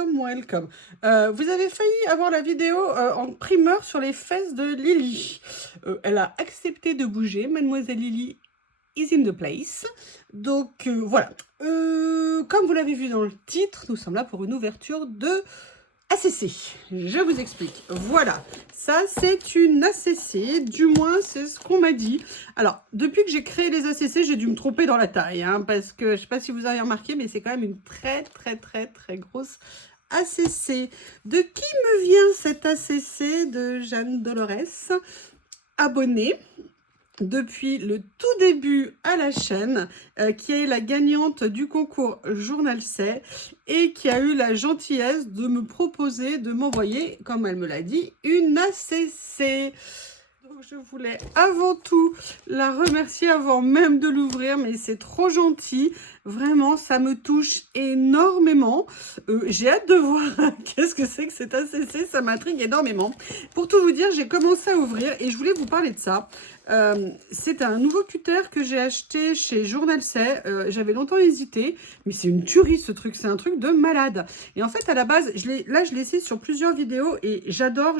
welcome, welcome. Vous avez failli avoir la vidéo en primeur sur les fesses de Lily. Elle a accepté de bouger, mademoiselle Lily is in the place. Donc voilà, comme vous l'avez vu dans le titre, nous sommes là pour une ouverture de ACC. Je vous explique. Voilà, ça c'est une ACC, du moins c'est ce qu'on m'a dit. Alors, depuis que j'ai créé les ACC, j'ai dû me tromper dans la taille, hein, parce que je ne sais pas si vous avez remarqué, mais c'est quand même une très grosse ACC. De qui me vient cette ACC de Jeanne Dolores, abonnée depuis le tout début à la chaîne, qui est la gagnante du concours Journal C et qui a eu la gentillesse de me proposer de m'envoyer, comme elle me l'a dit, une ACC. Donc je voulais avant tout la remercier avant même de l'ouvrir, mais c'est trop gentil. Vraiment, ça me touche énormément. J'ai hâte de voir qu'est-ce que c'est que cette ACC, ça m'intrigue énormément. Pour tout vous dire, j'ai commencé à ouvrir et je voulais vous parler de ça. C'est un nouveau cutter que j'ai acheté chez Journal C. J'avais longtemps hésité, mais c'est une tuerie ce truc, c'est un truc de malade. Et en fait, à la base, je l'ai essayé sur plusieurs vidéos et j'adore.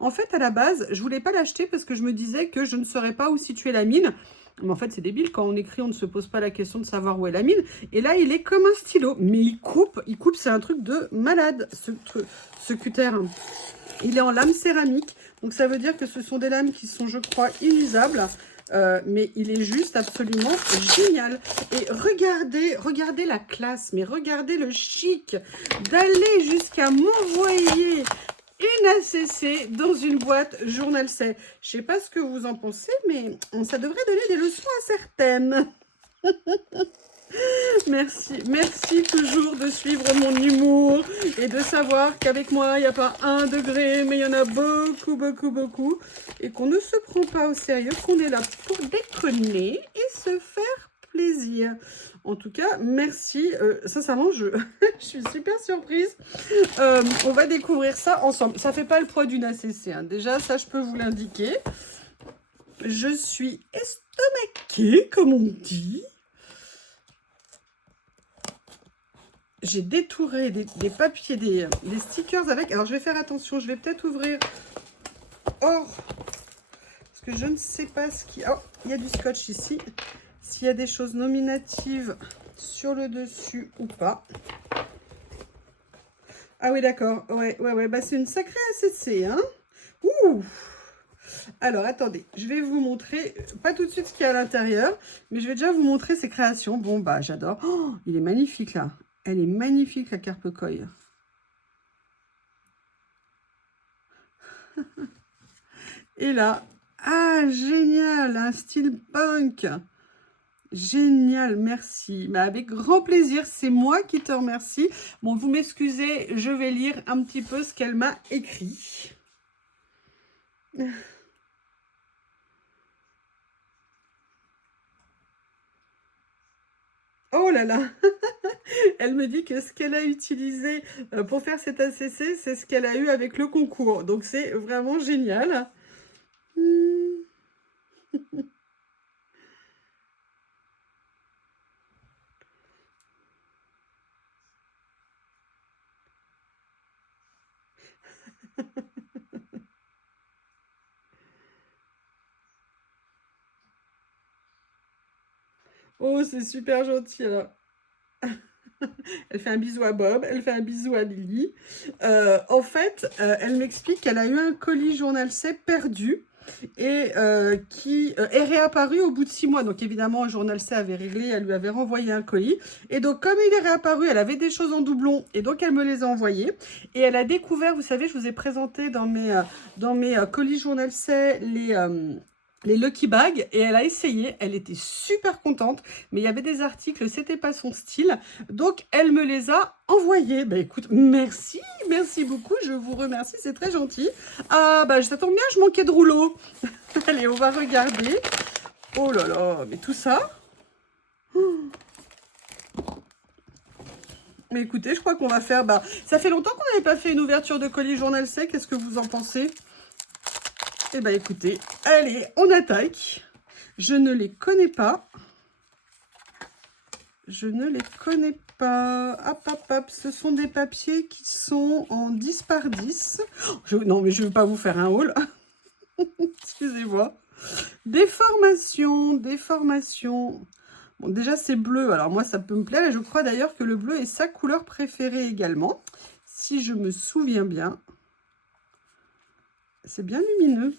En fait, à la base, je voulais pas l'acheter parce que je me disais que je ne saurais pas où situer la mine. Mais en fait, c'est débile, quand on écrit, on ne se pose pas la question de savoir où est la mine. Et là, il est comme un stylo, mais il coupe, c'est un truc de malade, ce cutter. Il est en lame céramique, donc ça veut dire que ce sont des lames qui sont, je crois, inusables. Mais il est juste absolument génial. Et regardez la classe, mais regardez le chic d'aller jusqu'à m'envoyer une ACC dans une boîte Journal C. Je sais pas ce que vous en pensez, mais ça devrait donner des leçons à certaines. Merci toujours de suivre mon humour et de savoir qu'avec moi, il n'y a pas 1 degré, mais il y en a beaucoup. Et qu'on ne se prend pas au sérieux, qu'on est là pour déconner et se faire plaisir. En tout cas, merci. Sincèrement, je suis super surprise. On va découvrir ça ensemble. Ça fait pas le poids d'une ACC, hein. Déjà, ça, je peux vous l'indiquer. Je suis estomaquée, comme on dit. J'ai détouré des papiers, des stickers avec. Alors, je vais faire attention. Je vais peut-être ouvrir hors. Parce que je ne sais pas ce qu'il y a. Oh, il y a du scotch ici. S'il y a des choses nominatives sur le dessus ou pas. Ah oui, d'accord. Ouais. Bah, c'est une sacrée ACC, hein. Ouh. Alors, attendez. Je vais vous montrer, pas tout de suite ce qu'il y a à l'intérieur, mais je vais déjà vous montrer ses créations. Bon, bah, j'adore. Oh, il est magnifique, là. Elle est magnifique, la carpe coille. Et là, ah, génial, un style punk. Génial, merci. Mais avec grand plaisir, c'est moi qui te remercie. Bon, vous m'excusez, je vais lire un petit peu ce qu'elle m'a écrit. Oh là là. Elle me dit que ce qu'elle a utilisé pour faire cette ACC, c'est ce qu'elle a eu avec le concours. Donc, c'est vraiment génial. Oh, c'est super gentil, alors. Elle fait un bisou à Bob, elle fait un bisou à Lily. En fait, elle m'explique qu'elle a eu un colis Journal C perdu et qui est réapparu au bout de 6 mois. Donc évidemment, Journal C avait réglé, elle lui avait renvoyé un colis. Et donc comme il est réapparu, elle avait des choses en doublon et donc elle me les a envoyées. Et elle a découvert, vous savez, je vous ai présenté dans mes colis Journal C les Lucky Bags, et elle a essayé, elle était super contente, mais il y avait des articles, c'était pas son style, donc elle me les a envoyés. Bah écoute, merci beaucoup, je vous remercie, c'est très gentil. Ah bah ça tombe bien, je manquais de rouleau. Allez, on va regarder. Oh là là, mais tout ça. Mais écoutez, je crois qu'on va faire, bah ça fait longtemps qu'on n'avait pas fait une ouverture de colis Journal C, qu'est-ce que vous en pensez? Eh bien, écoutez, allez, on attaque. Je ne les connais pas. Je ne les connais pas. Hop, hop, hop. Ce sont des papiers qui sont en 10 par 10. Non, mais je ne veux pas vous faire un haul. Excusez-moi. Des formations, des formations. Bon, déjà, c'est bleu. Alors, moi, ça peut me plaire. Et je crois d'ailleurs que le bleu est sa couleur préférée également. Si je me souviens bien. C'est bien lumineux.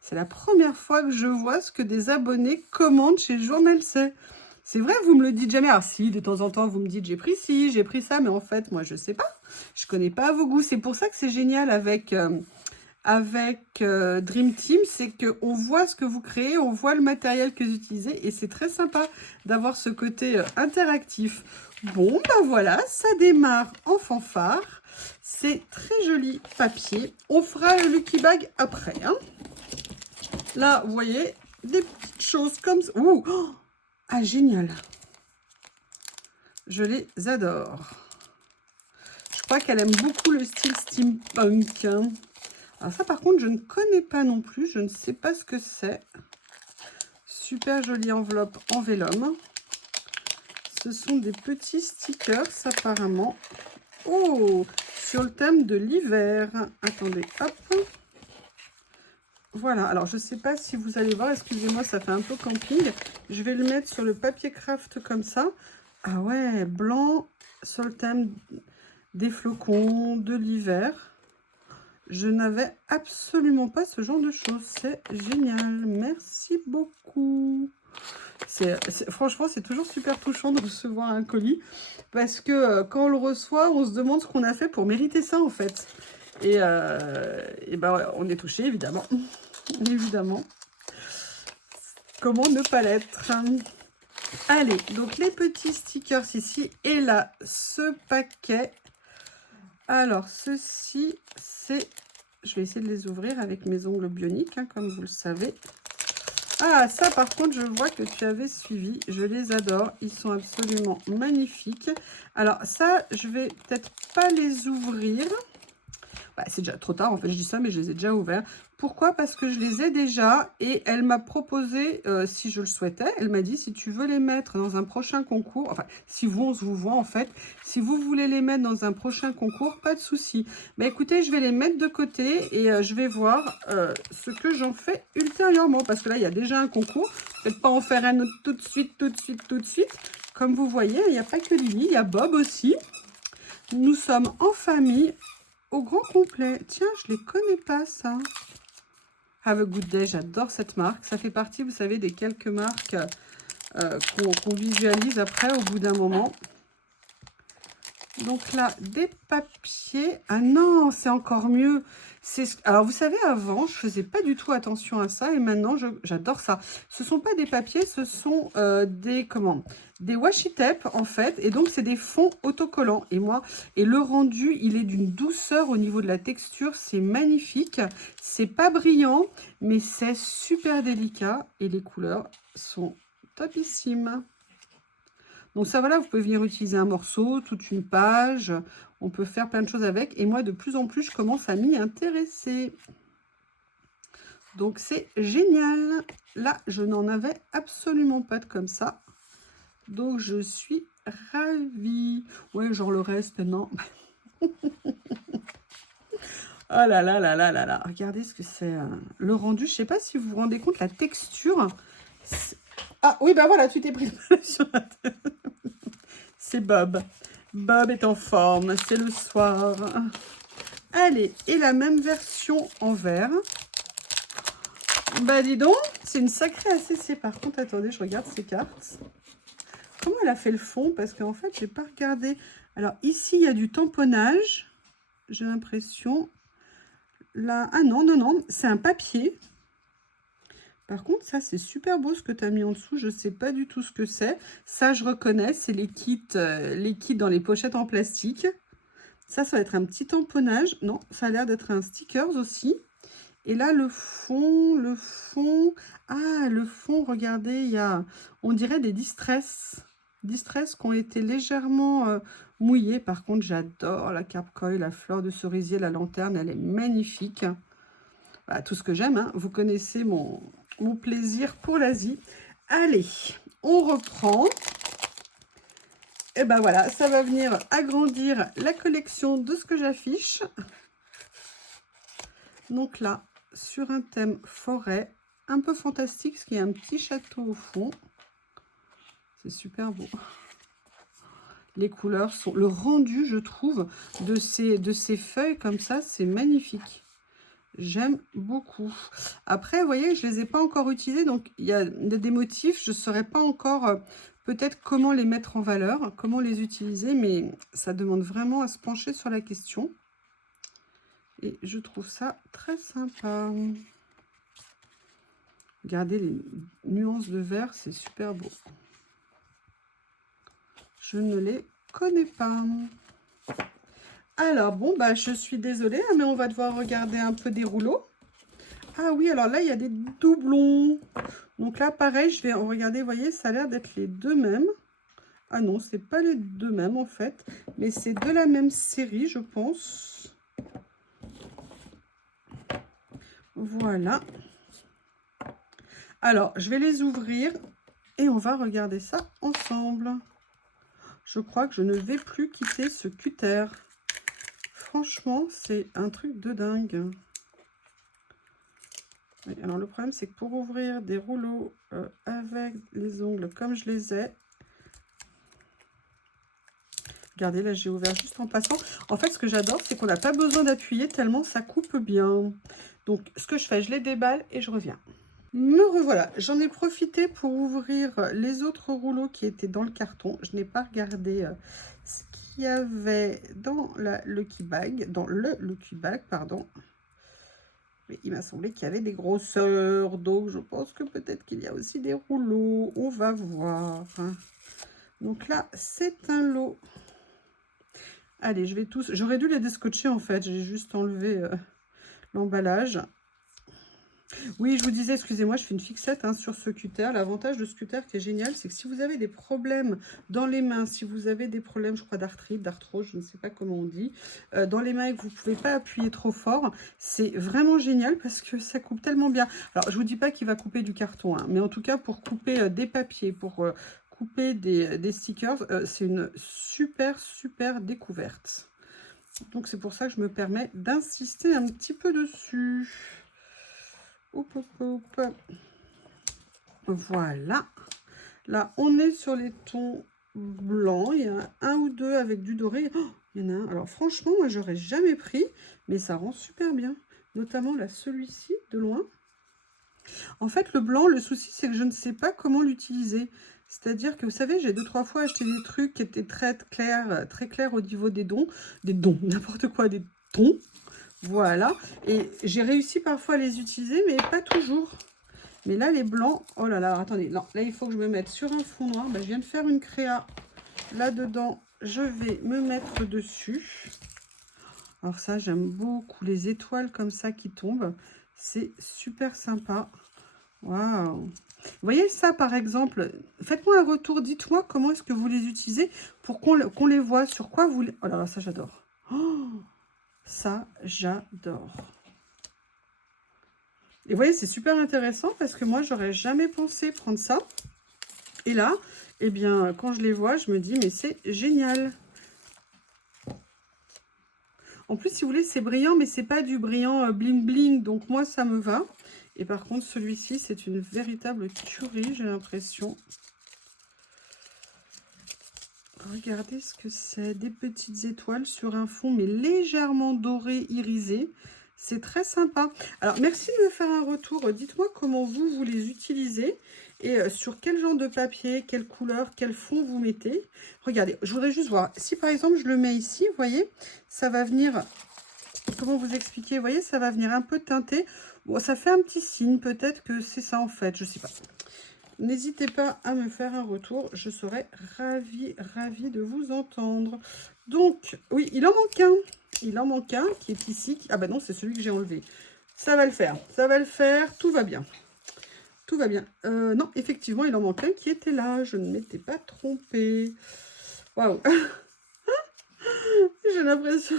C'est la première fois que je vois ce que des abonnés commandent chez Journal C. C'est vrai, vous me le dites jamais. Alors si, de temps en temps, vous me dites j'ai pris ci, j'ai pris ça, mais en fait, moi, je sais pas. Je connais pas vos goûts. C'est pour ça que c'est génial avec Dream Team, c'est qu'on voit ce que vous créez, on voit le matériel que vous utilisez, et c'est très sympa d'avoir ce côté interactif. Bon, ben voilà, ça démarre en fanfare. C'est très joli papier. On fera le Lucky Bag après, hein. Là, vous voyez, des petites choses comme ça. Ouh, oh, ah, génial. Je les adore. Je crois qu'elle aime beaucoup le style steampunk. Hein. Alors ça, par contre, je ne connais pas non plus. Je ne sais pas ce que c'est. Super jolie enveloppe en vélum. Ce sont des petits stickers, apparemment. Oh, sur le thème de l'hiver. Attendez, hop. Voilà, alors je ne sais pas si vous allez voir, excusez-moi, ça fait un peu camping. Je vais le mettre sur le papier craft comme ça. Ah ouais, blanc sur le thème des flocons, de l'hiver. Je n'avais absolument pas ce genre de choses. C'est génial. Merci beaucoup. Franchement, c'est toujours super touchant de recevoir un colis. Parce que quand on le reçoit, on se demande ce qu'on a fait pour mériter ça, en fait. Et ben, on est touché, évidemment. Évidemment. Comment ne pas l'être? Allez, donc les petits stickers ici. Et là, ce paquet. Alors, ceci, c'est... Je vais essayer de les ouvrir avec mes ongles bioniques, hein, comme vous le savez. Ah, ça, par contre, je vois que tu avais suivi. Je les adore. Ils sont absolument magnifiques. Alors, ça, je vais peut-être pas les ouvrir. Bah, c'est déjà trop tard, en fait, je dis ça, mais je les ai déjà ouverts. Pourquoi? Parce que je les ai déjà et elle m'a proposé, si je le souhaitais, elle m'a dit si tu veux les mettre dans un prochain concours, enfin, si vous, on se vous voit en fait, si vous voulez les mettre dans un prochain concours, pas de souci. Mais écoutez, je vais les mettre de côté et je vais voir ce que j'en fais ultérieurement. Parce que là, il y a déjà un concours. Peut-être pas en faire un autre tout de suite, tout de suite, tout de suite. Comme vous voyez, il n'y a pas que Lily, il y a Bob aussi. Nous sommes en famille. Au grand complet. Tiens, je les connais pas, ça. Have a Good Day, j'adore cette marque. Ça fait partie, vous savez, des quelques marques qu'on visualise après, au bout d'un moment. Donc là, des papiers. Ah non, c'est encore mieux. Alors, vous savez, avant, je faisais pas du tout attention à ça. Et maintenant, j'adore ça. Ce sont pas des papiers, ce sont des washi tape, en fait. Et donc, c'est des fonds autocollants. Et le rendu, il est d'une douceur au niveau de la texture. C'est magnifique. C'est pas brillant, mais c'est super délicat. Et les couleurs sont topissimes. Donc ça, voilà, vous pouvez venir utiliser un morceau, toute une page. On peut faire plein de choses avec. Et moi, de plus en plus, je commence à m'y intéresser. Donc, c'est génial. Là, je n'en avais absolument pas de comme ça. Donc, je suis ravie. Ouais, genre le reste, non. Oh là là là là là là. Regardez ce que c'est. Le rendu, je ne sais pas si vous vous rendez compte, la texture. Ah oui, bah voilà, tu t'es pris sur la tête. C'est Bob. Bob est en forme, c'est le soir. Allez, et la même version en vert. Bah dis donc, c'est une sacrée ACC. Par contre, attendez, je regarde ces cartes. Comment elle a fait le fond? Parce qu'en fait, je n'ai pas regardé. Alors ici, il y a du tamponnage. J'ai l'impression. Là, ah non, non, non, c'est un papier. Par contre, ça, c'est super beau ce que tu as mis en dessous. Je ne sais pas du tout ce que c'est. Ça, je reconnais. C'est les kits dans les pochettes en plastique. Ça va être un petit tamponnage. Non, ça a l'air d'être un stickers aussi. Et là, le fond. Ah, le fond, regardez, il y a, on dirait des distress. Distress qui ont été légèrement mouillés. Par contre, j'adore la carpe coil, la fleur de cerisier, la lanterne. Elle est magnifique. Voilà, tout ce que j'aime, hein. Vous connaissez mon plaisir pour l'Asie. Allez, on reprend. Et ben voilà, ça va venir agrandir la collection de ce que j'affiche. Donc là, sur un thème forêt, un peu fantastique, parce qu'il y a un petit château au fond. C'est super beau. Les couleurs sont... Le rendu, je trouve, de ces feuilles comme ça, c'est magnifique. J'aime beaucoup. Après, vous voyez, je ne les ai pas encore utilisés, donc il y a des motifs, je ne saurais pas encore peut-être comment les mettre en valeur, comment les utiliser, mais ça demande vraiment à se pencher sur la question. Et je trouve ça très sympa. Regardez les nuances de vert, c'est super beau. Je ne les connais pas. Alors, bon, bah, je suis désolée, hein, mais on va devoir regarder un peu des rouleaux. Ah oui, alors là, il y a des doublons. Donc là, pareil, je vais regarder, vous voyez, ça a l'air d'être les deux mêmes. Ah non, c'est pas les deux mêmes, en fait. Mais c'est de la même série, je pense. Voilà. Alors, je vais les ouvrir et on va regarder ça ensemble. Je crois que je ne vais plus quitter ce cutter. Franchement, c'est un truc de dingue. Oui, alors le problème, c'est que pour ouvrir des rouleaux avec les ongles comme je les ai, regardez, là, j'ai ouvert juste en passant. En fait, ce que j'adore, c'est qu'on n'a pas besoin d'appuyer tellement ça coupe bien. Donc, ce que je fais, je les déballe et je reviens. Me revoilà. J'en ai profité pour ouvrir les autres rouleaux qui étaient dans le carton. Je n'ai pas regardé ce qu'il y avait dans la Lucky Bag, dans le Lucky Bag, pardon. Mais il m'a semblé qu'il y avait des grosseurs, donc je pense que peut-être qu'il y a aussi des rouleaux. On va voir. Donc là, c'est un lot. Allez, je vais tous... J'aurais dû les descotcher en fait. J'ai juste enlevé l'emballage. Oui, je vous disais, excusez-moi, je fais une fixette sur ce cutter. L'avantage de ce cutter qui est génial, c'est que si vous avez des problèmes dans les mains, si vous avez des problèmes, je crois, d'arthrite, d'arthrose, je ne sais pas comment on dit, dans les mains et que vous ne pouvez pas appuyer trop fort, c'est vraiment génial parce que ça coupe tellement bien. Alors, je ne vous dis pas qu'il va couper du carton, mais en tout cas, pour couper des papiers, pour couper des stickers, c'est une super découverte. Donc, c'est pour ça que je me permets d'insister un petit peu dessus. Hop, hop, hop. Voilà. Là, on est sur les tons blancs. Il y en a un ou deux avec du doré. Oh, il y en a un. Alors, franchement, moi, j'aurais jamais pris, mais ça rend super bien. Notamment là, celui-ci, de loin. En fait, le blanc, le souci, c'est que je ne sais pas comment l'utiliser. C'est-à-dire que, vous savez, j'ai 2-3 fois acheté des trucs qui étaient très clairs au niveau des dons. Des dons, n'importe quoi, des tons. Voilà. Et j'ai réussi parfois à les utiliser, mais pas toujours. Mais là, les blancs... Oh là là, attendez. Non, là, il faut que je me mette sur un fond noir. Ben, je viens de faire une créa là-dedans. Je vais me mettre dessus. Alors ça, j'aime beaucoup les étoiles comme ça qui tombent. C'est super sympa. Waouh! Vous voyez ça, par exemple, faites-moi un retour. Dites-moi comment est-ce que vous les utilisez pour qu'on les voit. Sur quoi vous les... Oh là là, ça, j'adore. Oh, ça, j'adore. Et vous voyez, c'est super intéressant parce que moi, j'aurais jamais pensé prendre ça. Et là, eh bien, quand je les vois, je me dis, mais c'est génial. En plus, si vous voulez, c'est brillant, mais c'est pas du brillant bling bling. Donc, moi, ça me va. Et par contre, celui-ci, c'est une véritable tuerie, j'ai l'impression. Regardez ce que c'est. Des petites étoiles sur un fond, mais légèrement doré, irisé. C'est très sympa. Alors, merci de me faire un retour. Dites-moi comment vous les utilisez et sur quel genre de papier, quelle couleur, quel fond vous mettez. Regardez, je voudrais juste voir. Si par exemple, je le mets ici, vous voyez, ça va venir... Comment vous expliquer? Vous voyez, ça va venir un peu teinté. Bon, ça fait un petit signe. Peut-être que c'est ça en fait. Je sais pas. N'hésitez pas à me faire un retour. Je serais ravie de vous entendre. Donc, oui, il en manque un. Il en manque un qui est ici. Ah bah non, c'est celui que j'ai enlevé. Ça va le faire. Ça va le faire. Tout va bien. Tout va bien. Non, effectivement, il en manque un qui était là. Je ne m'étais pas trompée. Waouh. J'ai l'impression...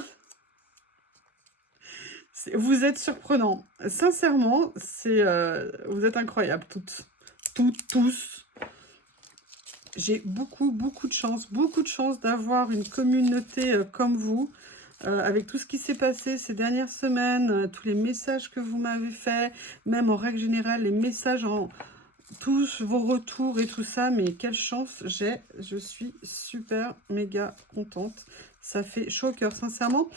Vous êtes surprenants. Sincèrement, vous êtes incroyables toutes. Toutes, tous. J'ai beaucoup de chance d'avoir une communauté comme vous. Avec tout ce qui s'est passé ces dernières semaines, tous les messages que vous m'avez faits, même en règle générale, les messages tous vos retours et tout ça, mais quelle chance j'ai, je suis super méga contente, ça fait chaud au cœur, sincèrement.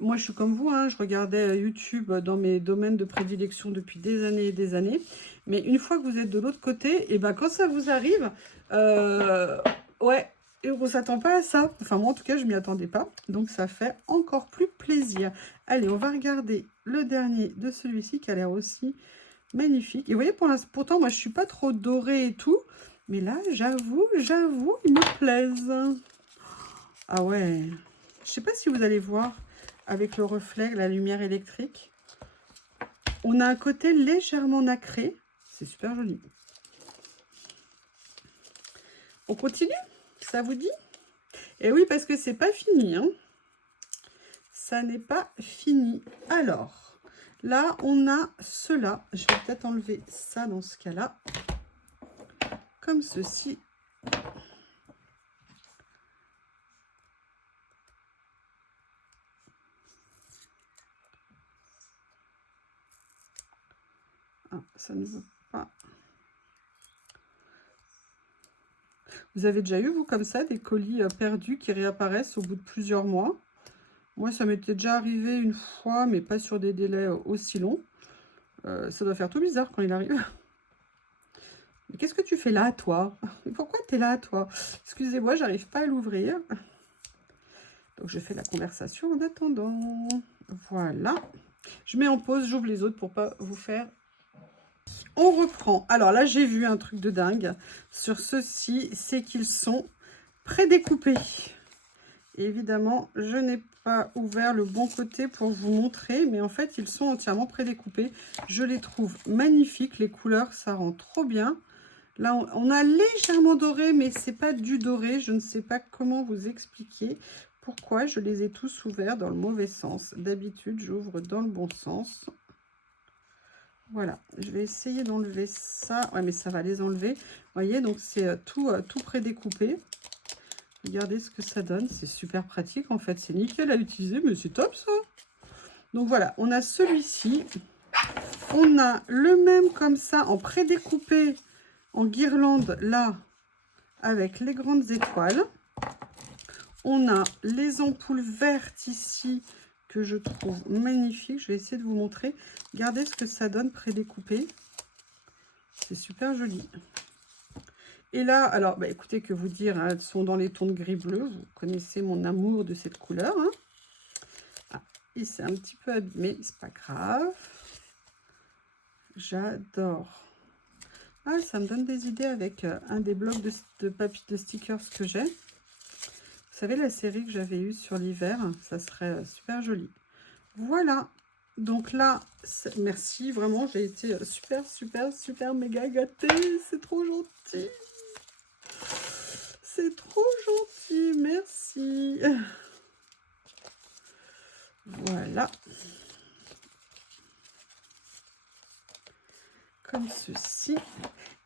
Moi je suis comme vous, hein, je regardais YouTube dans mes domaines de prédilection depuis des années et des années, mais une fois que vous êtes de l'autre côté, et ben quand ça vous arrive, ouais, et on s'attend pas à ça, enfin moi en tout cas je m'y attendais pas, donc ça fait encore plus plaisir. Allez, on va regarder le dernier de celui-ci qui a l'air aussi magnifique. Et vous voyez, pourtant, moi, je suis pas trop dorée et tout. Mais là, j'avoue, ils me plaisent. Ah ouais. Je sais pas si vous allez voir avec le reflet, la lumière électrique. On a un côté légèrement nacré. C'est super joli. On continue? Ça vous dit? Et oui, parce que c'est pas fini, hein. Ça n'est pas fini. Alors... Là, on a cela. Je vais peut-être enlever ça dans ce cas-là. Comme ceci. Ah, ça ne veut pas. Vous avez déjà eu, vous, comme ça, des colis perdus qui réapparaissent au bout de plusieurs mois? Moi, ça m'était déjà arrivé une fois, mais pas sur des délais aussi longs. Ça doit faire tout bizarre quand il arrive. Mais qu'est-ce que tu fais là, toi? Pourquoi tu es là, toi? Excusez-moi, j'arrive pas à l'ouvrir. Donc, je fais la conversation en attendant. Voilà. Je mets en pause, j'ouvre les autres pour pas vous faire... On reprend. Alors là, j'ai vu un truc de dingue sur ceux-ci, c'est qu'ils sont prédécoupés. Et évidemment, je n'ai pas ouvert le bon côté pour vous montrer, mais en fait, ils sont entièrement prédécoupés. Je les trouve magnifiques. Les couleurs, ça rend trop bien. Là, on a légèrement doré, mais c'est pas du doré. Je ne sais pas comment vous expliquer pourquoi je les ai tous ouverts dans le mauvais sens. D'habitude, j'ouvre dans le bon sens. Voilà, je vais essayer d'enlever ça. Ouais, mais ça va les enlever. Vous voyez, donc c'est tout prédécoupé. Regardez ce que ça donne. C'est super pratique, en fait. C'est nickel à utiliser, mais c'est top, ça. Donc, voilà, on a celui-ci. On a le même comme ça, en prédécoupé, en guirlande, là, avec les grandes étoiles. On a les ampoules vertes ici, que je trouve magnifiques. Je vais essayer de vous montrer. Regardez ce que ça donne prédécoupé. C'est super joli. Et là, alors, bah, écoutez, que vous dire, hein, elles sont dans les tons de gris-bleu. Vous connaissez mon amour de cette couleur. Hein. Ah, il s'est un petit peu abîmé, c'est pas grave. J'adore. Ah, ça me donne des idées avec un des blocs de papier de stickers que j'ai. Vous savez, la série que j'avais eue sur l'hiver, ça serait super joli. Voilà. Donc là, merci, vraiment, j'ai été super méga gâtée. C'est trop gentil. C'est trop gentil, merci. Voilà. Comme ceci.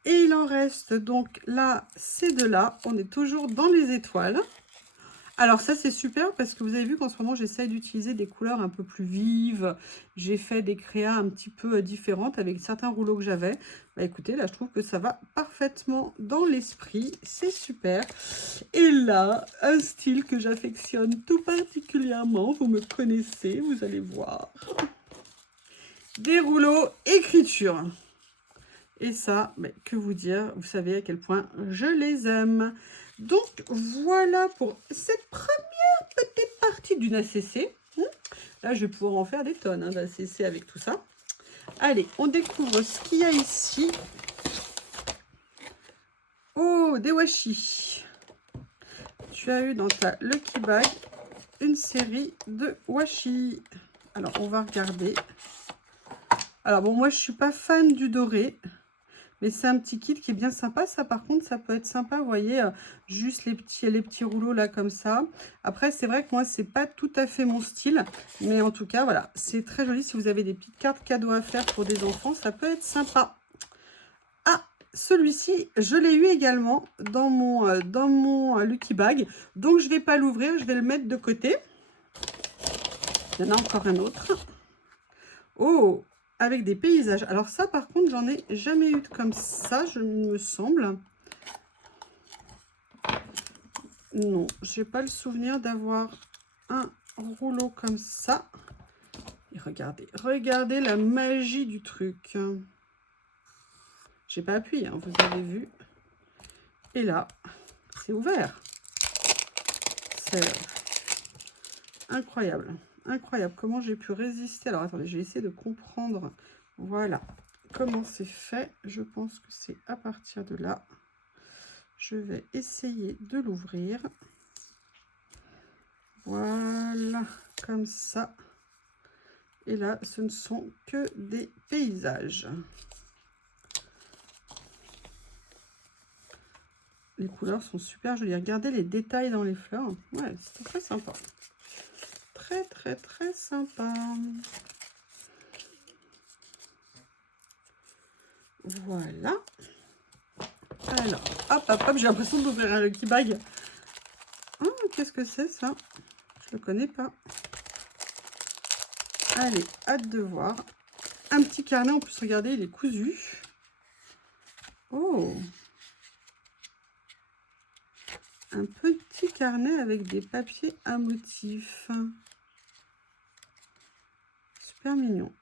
Et il en reste donc là, ces deux-là. On est toujours dans les étoiles. Alors ça, c'est super parce que vous avez vu qu'en ce moment, j'essaye d'utiliser des couleurs un peu plus vives. J'ai fait des créas un petit peu différentes avec certains rouleaux que j'avais. Bah écoutez, là, je trouve que ça va parfaitement dans l'esprit. C'est super. Et là, un style que j'affectionne tout particulièrement. Vous me connaissez, vous allez voir. Des rouleaux écriture. Et ça, bah, que vous dire, vous savez à quel point je les aime. Donc, voilà pour cette première petite partie d'une ACC. Là, je vais pouvoir en faire des tonnes d'ACC avec tout ça. Allez, on découvre ce qu'il y a ici. Oh, des washi. Tu as eu dans ta Lucky Bag une série de washi. Alors, on va regarder. Alors, bon, moi, je ne suis pas fan du doré. Mais c'est un petit kit qui est bien sympa. Ça, par contre, ça peut être sympa. Vous voyez, juste les petits rouleaux là comme ça. Après, c'est vrai que moi, c'est pas tout à fait mon style. Mais en tout cas, voilà, c'est très joli. Si vous avez des petites cartes cadeaux à faire pour des enfants, ça peut être sympa. Ah, celui-ci, je l'ai eu également dans mon Lucky Bag. Donc, je vais pas l'ouvrir. Je vais le mettre de côté. Il y en a encore un autre. Oh, avec des paysages. Alors ça, par contre, j'en ai jamais eu comme ça, je me semble. Non, j'ai pas le souvenir d'avoir un rouleau comme ça. Et regardez la magie du truc. J'ai pas appuyé, hein, vous avez vu. Et là, c'est ouvert. C'est incroyable. Incroyable. Comment j'ai pu résister. Alors, attendez, je vais essayer de comprendre. Voilà. Comment c'est fait. Je pense que c'est à partir de là. Je vais essayer de l'ouvrir. Voilà. Comme ça. Et là, ce ne sont que des paysages. Les couleurs sont super jolies. Regardez les détails dans les fleurs. Ouais, c'est très sympa. Très, très, très sympa. Voilà. Alors, hop, hop, hop, j'ai l'impression d'ouvrir un Lucky Bag. Oh, qu'est-ce que c'est ça? Je ne le connais pas. Allez, hâte de voir. Un petit carnet, en plus, regardez, il est cousu. Oh! Un petit carnet avec des papiers à motifs. Super mignon.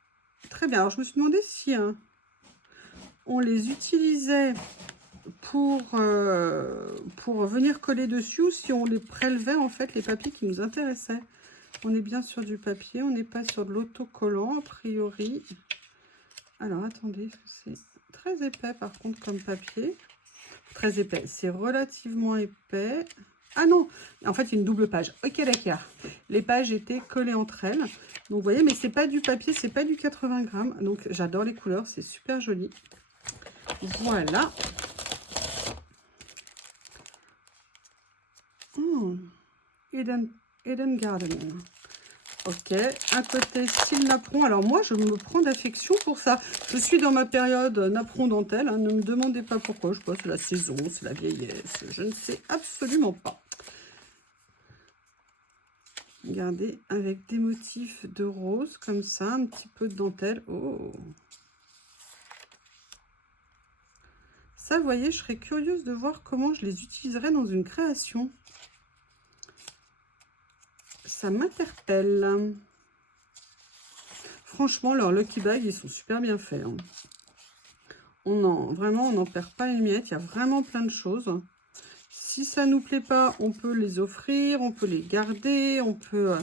Très bien. Alors, je me suis demandé si on les utilisait pour venir coller dessus ou si on les prélevait, en fait, les papiers qui nous intéressaient. On est bien sur du papier. On n'est pas sur de l'autocollant, a priori. Alors, attendez. C'est très épais, par contre, comme papier. Très épais. C'est relativement épais. Ah non, en fait, il y a une double page. Ok, d'accord. Les pages étaient collées entre elles. Donc, vous voyez, mais c'est pas du papier, c'est pas du 80 grammes. Donc, j'adore les couleurs, c'est super joli. Voilà. Eden Garden. Ok, un côté style napperon. Alors moi, je me prends d'affection pour ça. Je suis dans ma période napperon dentelle. Hein. Ne me demandez pas pourquoi. Je pense que c'est la saison, c'est la vieillesse. Je ne sais absolument pas. Regardez, avec des motifs de rose, comme ça, un petit peu de dentelle. Oh! Ça, vous voyez, je serais curieuse de voir comment je les utiliserais dans une création. Ça m'interpelle. Franchement, leurs Lucky Bag, ils sont super bien faits. Hein. Vraiment, on n'en perd pas une miette. Il y a vraiment plein de choses. Si ça nous plaît pas, on peut les offrir, on peut les garder, on peut,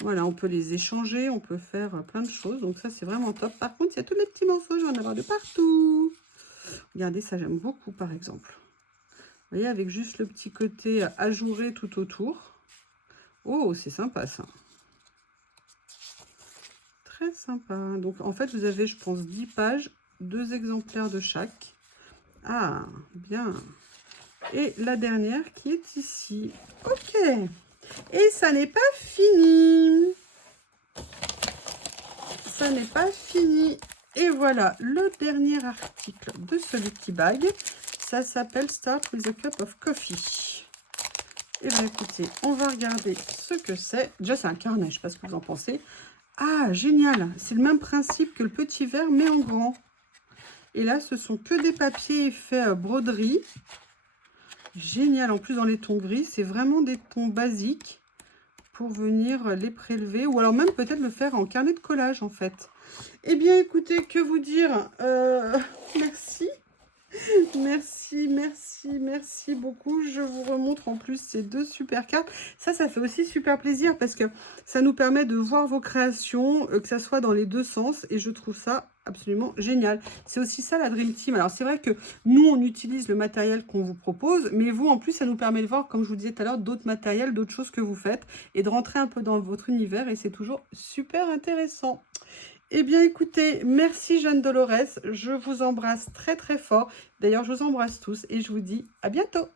voilà, on peut les échanger, on peut faire plein de choses. Donc ça, c'est vraiment top. Par contre, il y a tous les petits morceaux, je vais en avoir de partout. Regardez, ça, j'aime beaucoup, par exemple. Vous voyez, avec juste le petit côté ajouré tout autour. Oh, c'est sympa, ça. Très sympa. Donc, en fait, vous avez, je pense, 10 pages, 2 exemplaires de chaque. Ah, bien. Et la dernière qui est ici. Ok. Et ça n'est pas fini. Ça n'est pas fini. Et voilà, le dernier article de ce Lucky Bag. Ça s'appelle Start with a Cup of Coffee. Et bien écoutez, on va regarder ce que c'est. Déjà, c'est un carnet, je ne sais pas ce que vous en pensez. Ah, génial. C'est le même principe que le petit verre, mais en grand. Et là, ce sont que des papiers effets broderie. Génial. En plus, dans les tons gris, c'est vraiment des tons basiques pour venir les prélever. Ou alors même peut-être le faire en carnet de collage, en fait. Eh bien, écoutez, que vous dire merci. Merci, merci, merci beaucoup. Je vous remontre en plus ces 2 super cartes. Ça fait aussi super plaisir parce que ça nous permet de voir vos créations, que ça soit dans les 2 sens. Et je trouve ça absolument génial. C'est aussi ça la Dream Team. Alors, c'est vrai que nous, on utilise le matériel qu'on vous propose. Mais vous, en plus, ça nous permet de voir, comme je vous disais tout à l'heure, d'autres matériels, d'autres choses que vous faites. Et de rentrer un peu dans votre univers. Et c'est toujours super intéressant. Eh bien, écoutez, merci Jeanne Dolores. Je vous embrasse très très fort. D'ailleurs, je vous embrasse tous et je vous dis à bientôt.